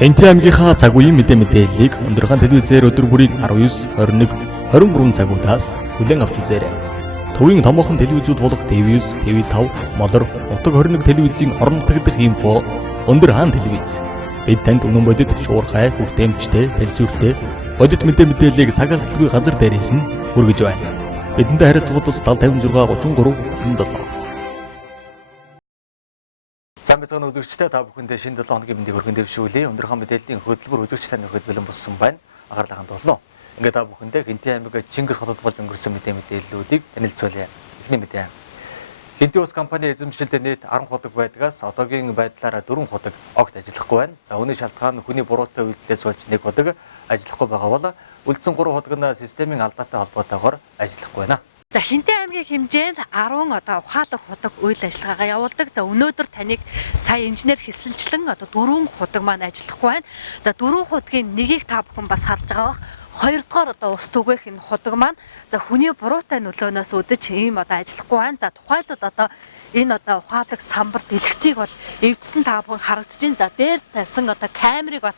Хэнти аймгийнхаа цаг үеийн мэдээллийг Өндөрхаан телевизээр өдөр бүрийн 19, 21, 23 цагуудаас хүлээн авч үзээрэй. Төвийн томоохон телевизүүд болох TV9, TV5, Молор, Утаг 21 телевизийн орон нутгадх инфо Өндөрхаан телевиз. Бид танд үнэн бодит, шуурхай, хүртээмжтэй, тэнцвэртэй бодит мэдээллийг цаг алдалгүй газар дээрээс нь хүргэж байна. Бидэнтэй харилцагуудаас 7056 33 97. Сайн бацхан үзэгчтэй та бүхэндээ шинэ 7 хоногийн мэндийг хүргэн дэвшүүлье. Өндөрхаан мэдээллийн хөтөлбөр үзэгчдийн нөхөд бэлэн болсон байна. Анхаарлаа хандуулна уу. Ингээд та бүхэндээ Хэнти аймаг Чингис хотод болж өнгөрсөн мэдээллүүдийг танилцуулъя. Эхний мэдээ. Хэнти ус компани эзэмшилтэд нийт 10 ходог байдгаас одоогийн байдлаар 4 ходог огт ажиллахгүй байна. За үүний шалтгаан хүний буруутай үйлдэлээс болж 1 ходог ажиллахгүй байгаа бол үлдсэн 3 ходог нь системийн алдаатай холбоотойгоор ажиллахгүй байна. За Хэнти аймгийн хэмжээнд 10 ухаалаг ходог үйл ажиллагаагаа явуулдаг. За өнөөдөр таныг сая инженер хэлсэнчлэн 4 ходог маань ажиллахгүй байна. За 4 ходгийн нэгийг та бүхэн бас харж байгаа бах. Хоёрдугаар ус түгээх энэ ходог маань за хүний буруутай нөлөөнөөс үүдэж ийм ажиллахгүй байна. За тухайлбал энэ ухаалаг самбар дэлгэцийг бол эвдсэн та бүхэн харагдаж байна. За дээр тавьсан камерыг бас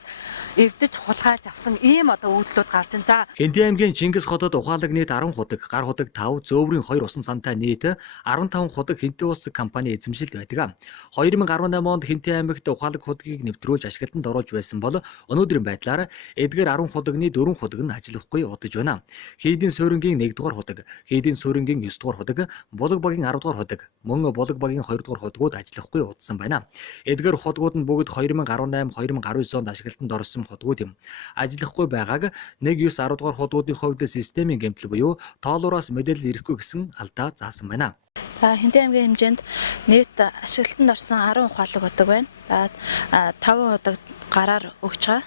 эвдэж хулгайлж авсан ийм үйлдэлүүд гарч байна. За Хэнти аймгийн Чингис хотод ухаалаг нийт 10 ходог, гар ходог 5, зөөврийн 2 усан сантай нийт 15 ходог Хэнти ус компани эзэмшилд байдаг. 2018 онд Хэнти аймагт ухаалаг ходгийг нэвтрүүлж ашиглалтанд оруулж байсан бол өнөөдрийн байдлаар эдгээр 10 ходогны 4 ходог нь ажиллахгүй удаж байна. Хийдийн суурингийн 1 дугаар ходог, хийдийн суурингийн 9 дугаар ходог, булаг багийн 10 дугаар ходог, мөн булаг багийн 2 дугаар ходгууд ажиллахгүй удсан байна. Эдгээр ходгууд нь бүгд 2018-2019 онд ашиглалтанд орсон ходгууд юм. Ажиллахгүй байгааг 1-9 10 дугаар ходгуудын хувьд системийн гэмтэл буюу тоолуураас мэдээлэл ирэхгүй гэсэн алдаа заасан байна. За Хэнти аймгийн хэмжээнд нийт ашиглалтанд орсон 10 ухаалаг ходог байна. За 5 ходог гараар өгч байгаа.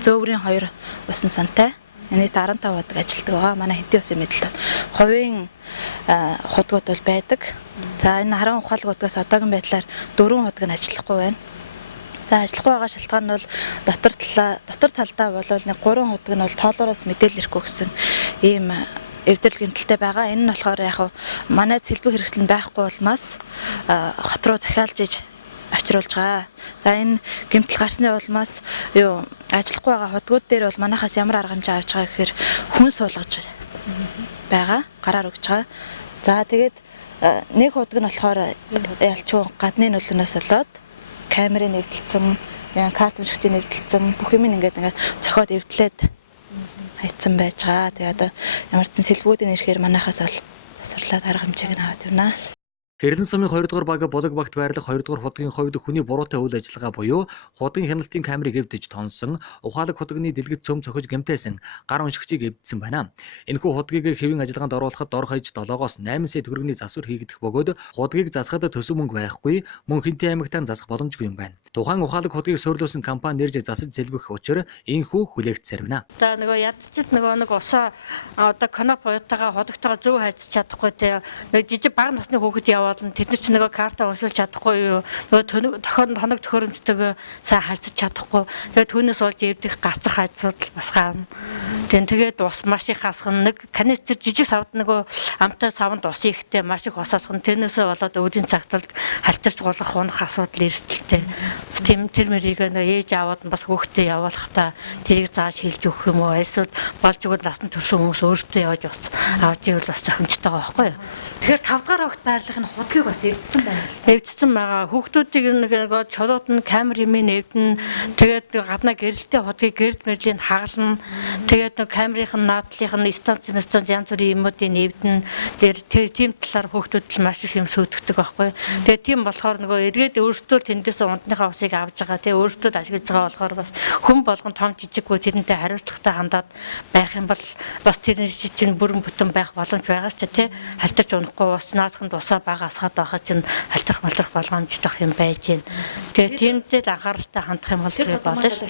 Зөөврийн 2 усан сантай нийт 15 ходог ажилладаг байгаа. Манай Хэнти усын мэдлэл хувийн ходгууд бол байдаг. За энэ 10 ухаалаг ходгоос одоогийн байдлаар 4 ходог нь ажиллахгүй байна. За ажиллахгүй байгаа шалтгаан нь бол дотор талдаа бол 3 ходог нь бол тоолуураас мэдээлэл ирэхгүй гэсэн ийм эвдэрэл гэмтэлтэй байгаа. Энэ нь болохоор яг манай цэлбэг хэрэгсэл нь байхгүй улмаас хот руу захиалж иж авчруулж байгаа. За энэ гэмтэл гарсны улмаас ажиллахгүй байгаа ходгууд дээр бол манайхаас ямар арга хэмжээ авч байгаа гэхээр хүн суулгаж байгаа, гараар өгч байгаа. За тэгээд нэг ходог нь болохоор ялчгүй гадны нөлөөнөөс болоод камерын нэвтэлсэн, карт уншигчдын нэвтэлсэн бүх юм ингээд цохиод эвдлээд хайцсан байж байгаа. Тэгээд ямар ч сэлбгүүдийн ирэхээр манайхаас бол засварлаад арга хэмжээг нь аваад байна. Хэрлэн сумын 2 дугаар баг булаг багт байрлах 2 дугаар ходгийн хувьд хүний буруутай үйл ажиллагаа буюу ходгийн хяналтын камерыг эвдэж тонсон, ухаалаг ходгийн дэлгэц цөм цохиж гэмтээсэн, гар уншигчийг эвдсэн байна. Энэхүү ходгийг хэвийн ажиллагаанд оруулахад дор хаяж 7-оос 8 сая төгрөгийн засвар хийгдэх бөгөөд ходгийг засахад төсөв мөнгө байхгүй, мөн Хэнти аймагтаа засах боломжгүй юм байна. Тухайн ухаалаг ходгийг суурилуулсан компани нэрж засаж зэлбэх учраа энэхүү хүлээгдсээр байна. За ядчид нэг усаа коноп уятаага ходогтойгоо зөв хайцч чадахгүй те жижиг бага насны хүүхэд яваад тэд нар ч нэг карта уншуулж чадахгүй юу, нөгөө хоног төхөөрөмжтэйг сайн харьцаж чадахгүй. Тэгээд түүнээс болж эвдэх гацах асуудал бас гарна. Тэгээд ус маш их хасган нэг канистр жижиг савд нөгөө амтай савнд ус ихтэй маш их ус хасган тэрнээсээ болоод өвдийн цагталд халтарч голох унах асуудал эрсдэлтэй. Тэр мэрийг ээж аваад бас хүүхдээ явуулахдаа тэрийг зааж хэлж өгөх юм уу? Эсвэл болж өгöd насны төрсөн хүмүүс өөртөө явж ус авч ивэл бас зохимжтой байгаа байхгүй юу? тэгэхээр 5 дугаар огт байрлах энэ ходгийг бас эвдсэн байна. Эвдсэн байгаа. Хүүхдүүдийг нэг чулууд нь камер юмын эвдэн тэгээд гаднаа гэрэлтэй ходгийг гэрд мэрлийн хагална. Тэгээд камерын наадлынх нь станц янз бүрийн юмуудын эвдэн тийм талаар хүүхдүүд л маш их юм сүйтгэдэг байхгүй. Тэгээд тийм болохоор эргээд өөрсдөө тэндээс ундныхаа усыг авж байгаа. Тэгээд өөрсдөө ашиглаж байгаа болохоор бас хүн болгон том жижиггүй тэрнтэй хариуцлагатай хандаад байх юм бол бас тэрний чинь бүрэн бүтэн байх боломж байгаа ч тийм халтарч унахгүй ус наасханд усаа бага асгаад байгаа чинь халтрах болгоомжлох юм байж гэн. Тэгээд тиймдээ л анхааралтай хандах юм бол тэр болно ш.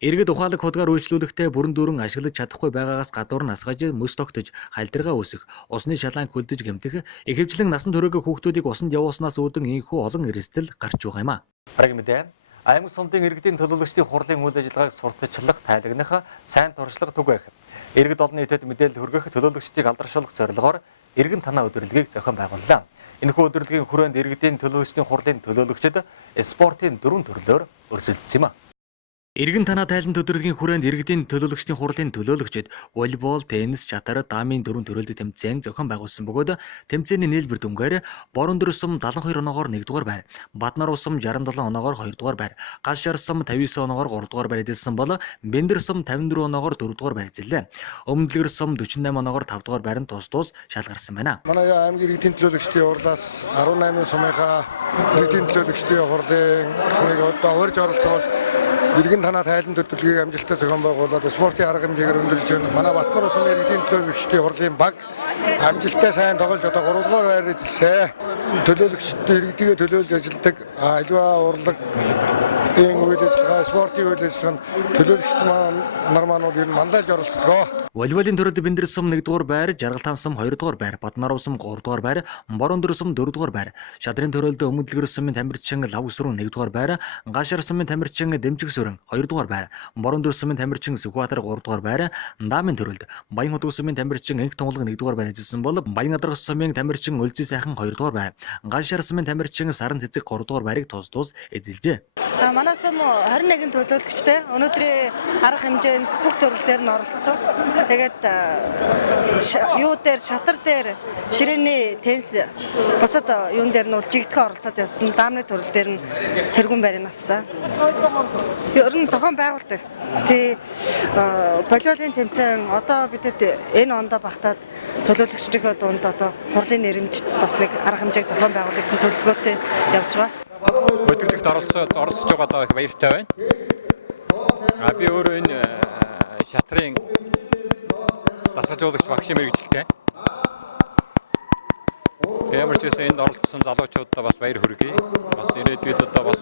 Иргэд ухаалаг ходгаар үйлчлүүлэхдээ бүрэн дүүрэн ашиглаж чадахгүй байгаагаас гадуур нь асгаж мөс тогтож халдиргаа үүсэх, усны шалаан хөлдөж гэмтэх, ихэвчлэн насан туршийн хүүхдүүдийг усанд явуулснаас үүдэн инхүү олон эрсдэл гарч байгаа юм а. Дараагийн мэдээ. Аймаг сумдын иргэдийн төлөөлөгчдийн хурлын үйл ажиллагааг сурталчлах, тайлагнах, сайн туршлага түгээх. Иргэд олон нийтэд мэдээлэл хүргэх, төлөөлөгчдийг алдаршуулах зорилгоор иргэн танаа өдрөлгийг зохион байгууллаа. Энэхүү өдрөлгийн хүрээнд иргэдийн төлөөлөгчдийн хурлын төлөөлөгчид спортын 4 төрлөөр өрсөлдсөн юм а. Иргэн танаа тайлан төдрлөгийн хүрээнд иргэдийн төлөөлөгчдийн хурлын төлөөлөгчид волейбол, теннис, чатар, дамын дөрвөн төрөлд тэмцээн зохион байгуулсан бөгөөд тэмцээний нээлбэр дүнгээр Борон дөөрсөм 72 оноогоор 1-р байр, Баднар усам 67 оноогоор 2-р байр, Гас шарсам 59 оноогоор 3-р байр эзэлсэн бол Бэндэр сум 54 оноогоор 4-р байр эзэллээ. Өмнөдлөгөр сум 48 оноогоор 5-р байр нь тус шалгарсан байна. Манай аймгийн иргэдийн төлөөлөгчдийн хурлаас 18 сумынхаа иргэдийн төлөөлөгчдийн хурлын нэг одоо урьж оролцоож иргэн танаа тайлан төдөлгийг амжилттай зохион байгуулад спортын арга хэмжээгээр өндөрлж байна. Манай Батнар усны иргэдийн төлөөлөгчдийн хурлын баг амжилттай сайн тоглож одоо 3-р байр эзэлсэн. Төлөөлөгчдийн иргэдийгээ төлөөлж ажилладаг аливаа урлагийн үйл ажиллагаа, спортын үйл ажиллагаанд төлөөлөгчд нар маань ер нь манлайлж оролцдог. Волейболын төрөлд Бэндэр сум 1-р байр, Жаргалтан сум 2-р байр, Баднар сум 3-р байр, Борон дөр сум 4-р байр, Шадрын төрөлд Өмнөдлөгөр сумын Тамирчин Лав сүрэн 1-р байр, Гашар сумын Тамирчин Дэмжиг сүрэн 2-р байр, Борон дөр сумын Тамирчин Сүхбаатар 3-р байр, Дамын төрөлд Баян хотгос сумын Тамирчин Энх тунгалаг 1-р байр эзэлсэн бол Баян адаргас сумын Тамирчин Өлзий сайхан 2-р байр, Гашар сумын Тамирчин Сарын цэцэг 3-р байрыг тус эзэлжээ. Манай сум 21 төлөөлөгчтэй өнөөдрийн арга хэмжээнд бүх төрөл дээр нь оролцсон. Тэгээд юу дээр шатар дээр ширээний теннис бусад юун дээр нь бол жигдэхэ оролцоод явсан. Даамны төрөл дээр нь тэргүүн байрыг авсан. Ер нь зохион байгуулалт. Тий волейболын тэмцээн одоо бидэд энэ ондоо багтаад төлөөлөгчдийнхөө дунд одоо хурлын нэрэмжт бас нэг арга хэмжээг зохион байгуулах гэсэн төлөвлөгөөтэй явж байгаа. Хөтөлбөрт оролцож байгаадаа их баяртай байна. Би өөрөө энэ шатрын дасгалжуулагч багшийн мэргэжилтэй. Ямар ч үсэн энд оролцсон залуучуудаа бас баяр хүргэе. Бас ирээдүйд одоо бас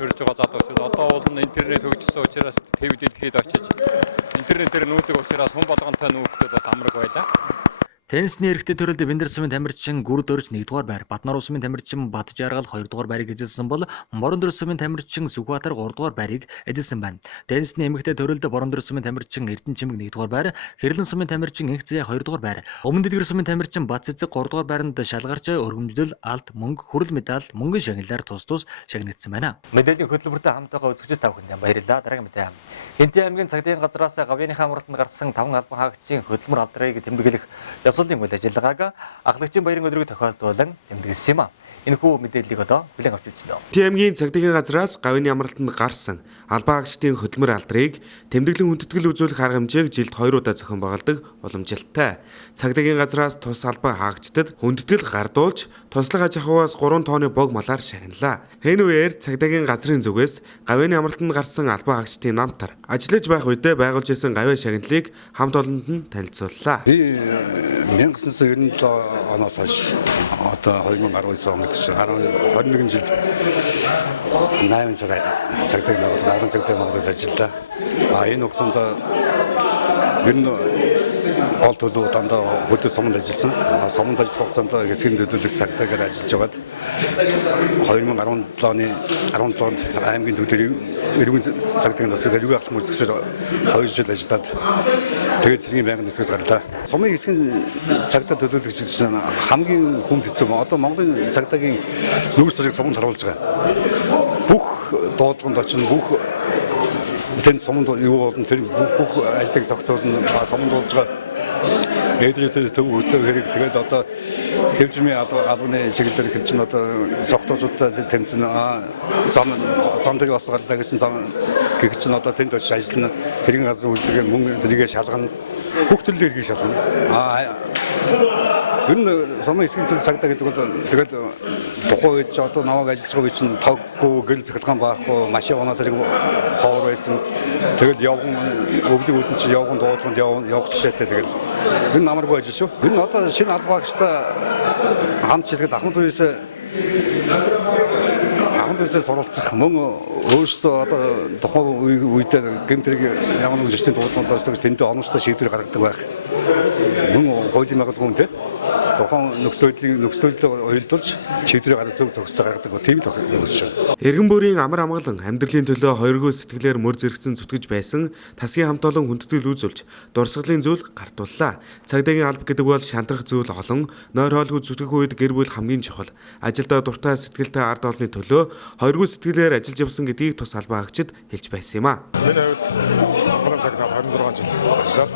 төрж байгаа залуучууд одоо бол интернет хөгжсөн учраас ТV дэлхийд очиж интернетээр нүүдэг учраас хүн болгонтой нүүхтэй бас амраг байлаа. Теннисний эрэгтэй төрөлд Бэндэр сумын Тамирчин Гүр дөрж 1-р байр, Баднар сумын Тамирчин Бат Жаргал 2-р байрыг эзэлсэн бол Борон дөр сумын Тамирчин Сүхбаатар 3-р байрыг эзэлсэн байна. Теннисний эмэгтэй төрөлд Борон дөр сумын Тамирчин Эрдэнэ чимэг 1-р байр, Хэрлэн сумын Тамирчин Энх зэ 2-р байр, Өмнөдлөгөр сумын Тамирчин Бат цэцэг 3-р байранд шалгарч өргөмжлөл, алт, мөнгө, хүрэл медаль, мөнгөн шагналаар тус шагнагдсан байна. Мэдээллийн хөтөлбөртэй хамтдаа үзэгчид та бүхэнд баярлалаа. Дараагийн мэдээ. Хинтээ аймгийн цагдаагийн газраас гавьяаныхаа амралтанд гарсан 5 албан хаагчийн хөдөлмөр алдрыг тэмдэглэх ёслолын үйл ажиллагааг ахлагчийн баярын өдрийг тохиолдуулан тэмдэглэсэн юм а. Энэхүү мэдээллийг одоо бүлээн авч үзсэн. Хинтээ аймгийн цагдаагийн газраас гавьяаны амралтанд гарсан албан хаагчдын хөдөлмөр алдрыг тэмдэглэн хүндэтгэл үзүүлэх арга хэмжээг жилд 2 удаа зохион байгуулдаг уламжилттай. Цагдаагийн газраас тус албан хаагчдад хүндэтгэл гардуулж туслах аж ахуйгаас 3 тонны бог малаар шагналаа. Энэ үеэр цагдаагийн газрын зүгээс гавьяаны амралтанд гарсан албан хаагчдын намтар ажиллаж байх үедээ байгуулж исэн гавьяа шагналыг хамт олонд нь танилцууллаа. Би 1997 оноос хойш одоо 2019 он 21 жил 8 сар цагдаагийн байгууллагад цагдаагийн байгууллагад ажиллаа. Энэ хугацаанд ер нь гол төлөв дандаа хөдөө суманд ажилласан. Суманд ажиллах хугацаанд хэсгийн төлөөлөх цагдаагаар ажиллаж байгаад 2017 оны 17-нд аймгийн төвийн эрүүгийн цагдаагийн насны эрүүгийн ахлах мөрдөгчөөр 2 жил ажиллаад тэгээд цэргийн байнгын нутагт гарлаа. Сумын хэсгийн цагдаа төлөөлөгч чинь хамгийн хүнд хэцүү. Одоо Монголын цагдаагийн нүүрс цэцэг суманд харуулж байгаа. Бүх дуудлаганд очино, бүх тэн суманд юу болон тэр бүх ажлыг зохицуулна, суманд болж байгаа эдрэтэ төв хэрэг тэгэл одоо хэвжмийн албаны чиглэлээр их чинь одоо согтоосуудтай тэмцэн зам дээр бас гарлаа гэсэн зам гэх чинь одоо тэнд очиж ажиллана хэрэг газар үйлдвэрийн мөнгө тэрийгэ шалгана бүх төрлийн хэргийг шалгана ер нь сумын эсгийн төлөв цагдаа гэдэг бол тэгэл тухайн үед одоо намайг ажиллаж байгаа үе чинь тоггүй гэрэл цахилгаан байхгүй машин оноо зэрэг ховор байсан тэгэл явган өвлөг үүдэн чинь явган дуудлаганд явах жишээтэй тэгэл энэ намаргүй ажил шүү. Энэ одоо шинэ албан хаагчтай хамт чилгээд ахмад үеэс суралцах мөн өөрсдөө одоо тухайн үедээ гэмтрийг ямар нэгэн жишээ дуудлаганд ордог тэндээ оновчтой шийдвэр гаргадаг байх. Мөн хуулийн байгууллагын үнэтэй тухайн нөхцөлөд уялдуулж шийдвэрийг гаргах зөв зохистой гаргадаг тийм л байна шүү. Иргэн бүрийн амар амгалан амьдралын төлөө хоёргүй сэтгэлээр мөр зэрэгцэн зүтгэж байсан тасгийн хамт олон хүндэтгэл үзүүлж дурсгалын зүйл гартууллаа. Цагдаагийн алба гэдэг бол шантрах зүйл олон, нойр хоолгүй зүтгэх үед гэр бүл хамгийн чухал. Ажилдаа дуртай сэтгэлтэй ард олонны төлөө хоёргүй сэтгэлээр ажиллаж явсан гэдгийг тус албаа хаагчид хэлж байсан юм а. Миний хувьд манай цагдаа 26 жил ажиллаад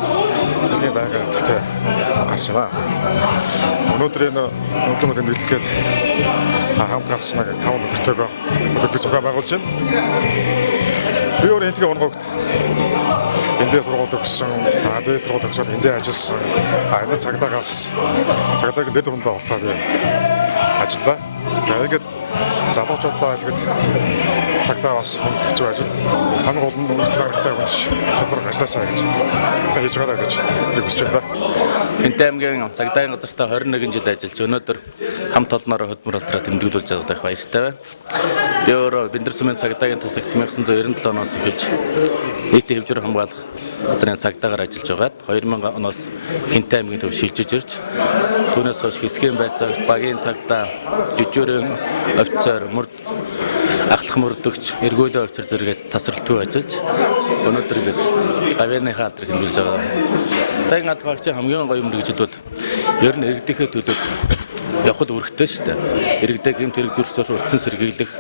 зэргийн байнгын өдөртөө гарч байна. Өнөөдөр энэ өдөртөө тэмдэглэхэд хамт гарч байгаа 5 өдөртөөгөө өдөртөө зохион байгуулж байна. Би өөр энтгийн онгогт эндээ сургууль төгссөн, дээд сургууль төгсөөд эндээ ажилласан. Энд цагдаагийн дэд хүндээ боллоо би ажиллаа. Тэгээд залуучуудаа айлгад цагдаа бас хүнд хэцүү ажил. Хамгийн гол нь дарагтай хүнч чадвар ажилласаа гэж хийж байгаа гэж хүсэж байна. Хинтээ аймгийн цагдаагийн газартаа 21 жил ажиллаж өнөөдөр хамт олноороо хөтөлбөр алдраа тэмдэглүүлж байгаадах баяртай байна. Би өөрөө Бэндэр сумын цагдаагийн тасагт 1997 оноос эхэлж нийтийн хэвжээр хамгаалах газрын цагдаагаар ажиллаж байгаад 2000 оноос Хинтээ аймгийн төв шилжиж ирж түүнээс хойш хэсгийн байцаагч, багийн цагдаа, жүжигчдийн офицер, ахлах мөрдөгч, эргүүлээ офицер зэрэг тасралтгүй ажиллаж өнөөдөр ингээд гавьяаныхаа алдрыг тэмдэглэж байгаа. Цагдаагийн алба хаагчийн хамгийн гоё мөрөгжил бол ер нь иргэдийнхээ төлөө явхад өрхтэй шүү дээ. Иргэдээ гэмт хэрэг зөрчилдөж урдсан сэргийлэх,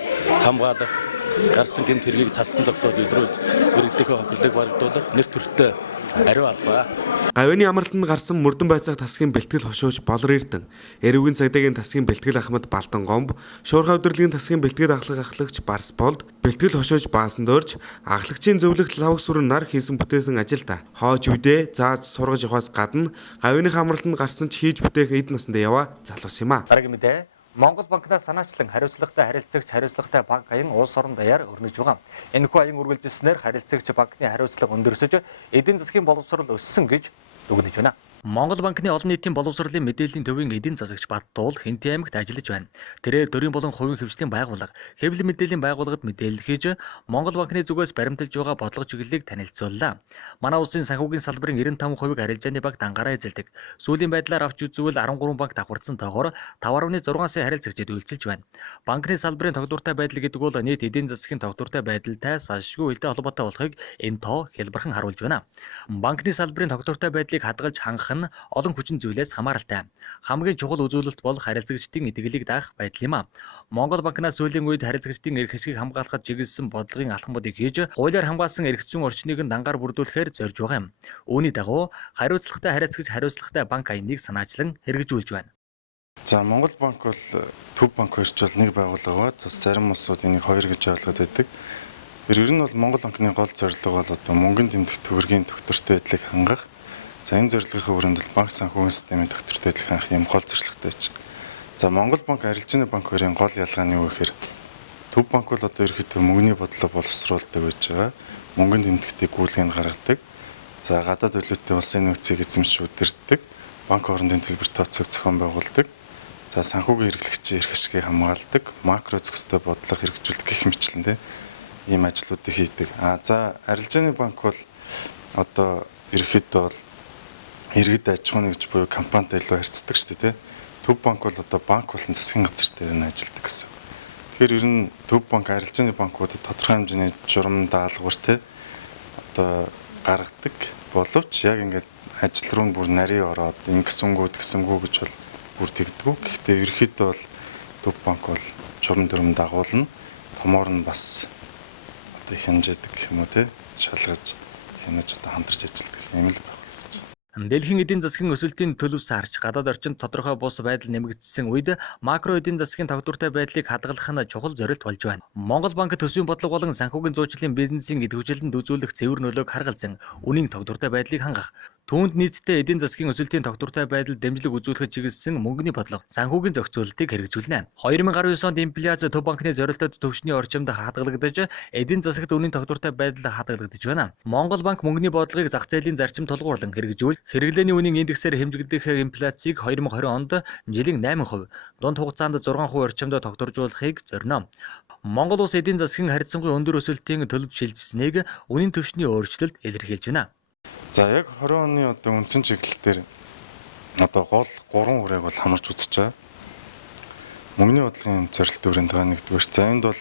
хамгаалах, гарсан гэмт хэргийг талсан зогсоож илрүүл иргэдийнхээ хохирлыг барагдуулах нэр төртөө ариу албаа. Гавьяаны амралтанд гарсан мөрдөн байцаах тасгийн бэлтгэл хошууж Болор Эрдэнэ, Эрүүгийн цагдаагийн тасгийн бэлтгэл ахмад Балдан Гомб, Шуурхай удирдлагын тасгийн бэлтгэл ахлагч Барс Болд, бэлтгэл хошууж Баасан Дөрж, ахлагчийн зөвлөх Лавг Сүрэн нар хийсэн бүтээсэн ажилда хоож үдээ зааж сургаж явахаас гадна гавьяаныхаа амралтанд гарсан ч хийж бүтээх эд насндаа яваа залуус юм а. Дараагийн мэдээ Монгол банкнаас санаачлан хариуцлагатай банк аян улс орон даяар өрнөж байгаа. Энэхүү аян үргэлжилснээр харилцагч банкны хариуцлага өндөрсөж эдийн засгийн боловсрол өссөн гэж дүгнэж байна. Монгол банкны олон нийтийн боловсролын мэдээллийн төвийн эдийн засагч Баттуул Хинтээ аймагт ажиллаж байна. Тэрээр төрийн болон хувийн хвшлийн байгууллага, хэвлэл мэдээллийн байгууллагад мэдээлэл хийж Монгол банкны зүгээс баримталж байгаа бодлого чиглэлийг танилцууллаа. Манай улсын санхүүгийн салбарын 95% арилжааны банк дангаараа эзэлдэг. Сүүлийн байдлаар авч үзвэл 13 банк давхарсан тоогоор 5.6 сая харилцагчид үйлчилж байна. Банкны салбарын тогтвортой байдал гэдэг бол нийт эдийн засгийн тогтвортой байдалтай салшгүй үйлдэл холбоотой болохыг энэ тоо хэлбэрхэн харуулж байна. Банкны салбарын тогтвортой байдлыг хадгалж хангах нь олон хүчин зүйлээс хамааралтай. Хамгийн чухал үзүүлэлт бол харилцагчдын итгэлийг даах байдал юм а. Монгол банкнаас сүүлийн үед харилцагчдын эрх хэсгийг хамгаалахад чиглэсэн бодлогын алхамуудыг хийж, хуулиар хамгаалсан эрх зүйн орчныг нь дангаар бүрдүүлэхээр зорж байгаа юм. Үүний дагуу хариуцлагатай харилцагч хариуцлагатай банк аяныг санаачлан хэрэгжүүлж байна. За Монгол банк бол төв банк хоёрч бол нэг байгууллага ба бас зарим улсууд энийг хоёр гэж ойлгоод байдаг. Ер нь бол Монгол банкны гол зорилго бол одоо мөнгөнд тэмдэх төгрөгийн тогтвортой байдлыг хангах. За энэ зорилгын хүрээнд бол банк санхүүгийн системийн тогтвортой байдлыг хангах юм гол зорилготой байж. За Монгол банк арилжааны банк хоёрын гол ялгаа нь юу гэхээр төв банк бол одоо ерөөхдөө мөнгөний бодлого боловсруулдаг байж байгаа. Мөнгөнд тэмдэгтийг гүйлгээг гаргадаг. За гадаад төлөвтэй улсын нөөцийг эзэмшиж удирддаг. Банк хоорондын төлбөр тооцоог зохион байгуулдаг. За санхүүгийн хэрэглэгчийн эрх ашгийг хамгаалдаг. Макро зохистой бодлого хэрэгжүүлдэг гэх мэтлэн ийм ажлуудыг хийдэг. За арилжааны банк бол одоо ерөөхдөө бол иргэд аж ахуйн гэж буюу компанитай илүү харьцдаг шүү дээ. Төв банк бол одоо банк болон засгийн газар дээр нь ажилладаг гэсэн. Тэгэхээр ер нь төв банк арилжааны банкудад тодорхой хэмжээний журам даалгавар одоо гаргадаг боловч яг ингээд ажил руу бүр нарийн ороод ингэсэнгүү тэгсэнгүү гэж бол бүр тэгдэггүй. Гэхдээ ерөөхдөө бол төв банк бол журам дүрм дагуулна. Томоор нь бас одоо хянжаадаг юм уу те шалгаж хянаж одоо хамтарч ажилладаг юм л байна. Дэлхийн эдийн засгийн өсөлтийн төлөвс харж гадаад орчинд тодорхой бус байдал нэмэгдсэн үед макро эдийн засгийн тогтвортой байдлыг хадгалах нь чухал зорилт болж байна. Монгол банк төсвийн бодлого болон санхүүгийн зуучлалын бизнесийн идэвхжүүлэлтэнд үзүүлэх цэвэр нөлөөг харгалзан үнийн тогтвортой байдлыг хангах. Түүнд нийцтэй эдийн засгийн өсөлтийн тогтвортой байдал дэмжлэг үзүүлэхэд чиглэсэн мөнгөний бодлого, санхүүгийн зохицуулалтыг хэрэгжүүлнэ. 2019 онд инфляц төв банкны зорилттой төвшний орчимд хадгалагдаж, эдийн засагт үнийн тогтвортой байдал хадгалагдаж байна. Монгол банк мөнгөний бодлогыг зах зээлийн зарчим тулгуурлан хэрэгжүүл, хэрэглээний үнийн индексээр хэмжигдэх инфляцийг 2020 онд жилийн 8%, дунд хугацаанд 6% орчимд тогтворжуулахыг зорино. Монгол улс эдийн засгийн харьцангуй өндөр өсөлтийн төлөв шилжсэнийг үнийн түвшний өөрчлөлт илэрхийлж байна. За яг 20 оны одоо үндсэн чиглэл дээр одоо гол 3 үрээг бол хамарч үзэж байгаа. Мөнгөний бодлогын зорилт дүрийн байгаа нэгдүгээр. За энд бол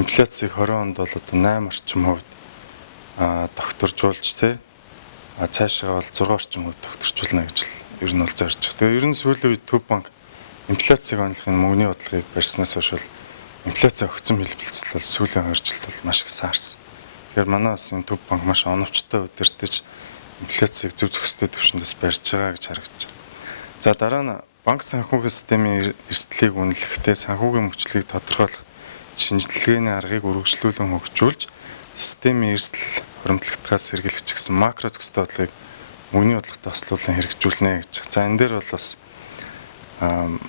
инфляцийг 20 онд бол одоо 8 орчим хувьд докторжуулж цаашаа бол 6 орчим хувьд докторжуулна гэж ер нь бол зорж байгаа. Тэгээ ер нь сүүлийн үед Төв банк инфляцийг оноохын мөнгөний бодлогыг барьснаас хойш бол инфляци өгсөн хэлбэлцэл бол сүүлийн 2 жилд бол маш их саарсан. Тэгэхээр манай улсын Төв банк маш оновчтой удирдах инфляцийг зөв зөвхөстэй түвшиндээс барьж байгаа гэж харагдаж байна. За дараа нь банк санхүүгийн системийн эрсдлийг үнэлэхдээ санхүүгийн мөчлөгийг тодорхойлох шинжилгээний аргыг үргэлжлүүлэн хөгжүүлж системийн эрсдэл хуримтлагтаас сэргийлэх гэсэн макро зөвхөстэй бодлогыг мөнгөний бодлоготой хослуулан хэрэгжүүлнэ гэж. За энэ дээр бол бас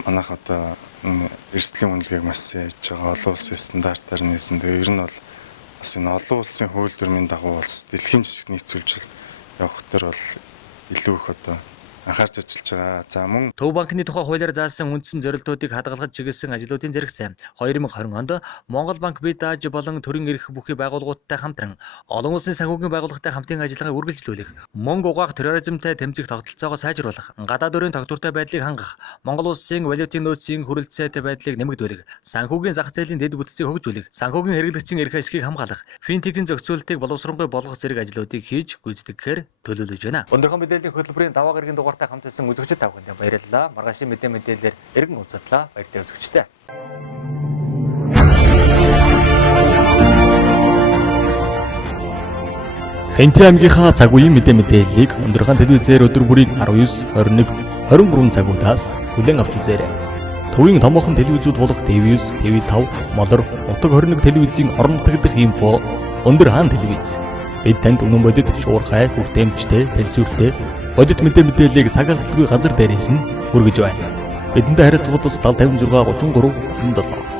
манайх одоо эрсдлийн үнэлгээг маш сайн хийж байгаа. Олон улсын стандартаар нээсэн. Тэгээ ер нь бол бас энэ олон улсын хууль дүрмийн дагуу улс дэлхийн жишг нийцүүлж явах дээр бол илүү их одоо анхаарч ажиллаж байгаа. За мөн Төв банкны тухай хуулиар заасан үндсэн зорилтуудыг хадгалахад чиглэсэн ажлуудын зэрэгцээ 2020 онд Монгол банк бие дааж болон төрийн эрх бүхий байгууллагуудтай хамтран олон улсын санхүүгийн байгууллагатай хамтын ажиллагааг үргэлжлүүлэх, мөнгө угаах терроризмтай тэмцэх тогтолцоогоо сайжруулах, гадаад өрийн тогтвортой байдлыг хангах, Монгол улсын валютын нөөцийн хүрэлцээтэй байдлыг нэмэгдүүлэх, санхүүгийн зах зээлийн дэд бүтцийг хөгжүүлэх, санхүүгийн хэрэглэгчийн эрх ашигыг хамгаалах, финтекийн зохицуултыг боловсронгуй болгох зэрэг ажлуудыг хийж гүйцэтгэхээр төлөвлөж байна. Өндөрхаан мэдээллийн хөтөлбөрийн даваа гарагийн дугаартай хамт байсан үзэгчид та бүхэнд баярлалаа. Маргаашийн мэдээлэлээр эргэн уулзлаа. Баяртай үзэгчтэй. Хэнти аймгийнхаа цаг үеийн мэдээллийг Өндөрхаан телевизээр өдөр бүрийн 19, 21, 23 цагуудаас хүлээн авч үзээрэй. Төвийн томоохон телевизүүд болох TV9, TV5, Молор, Утаг 21 телевизийн орон нутгадах инфо Өндөрхаан телевиз. Бид танд үнэн бодит, шуурхай, хүртээмжтэй, тэнцвэртэй бодит мэдээллийг сагалдалгүй газар дээрээс нь хүргэж байна. Бидэнтэй харилцагуудаас 7056 33 97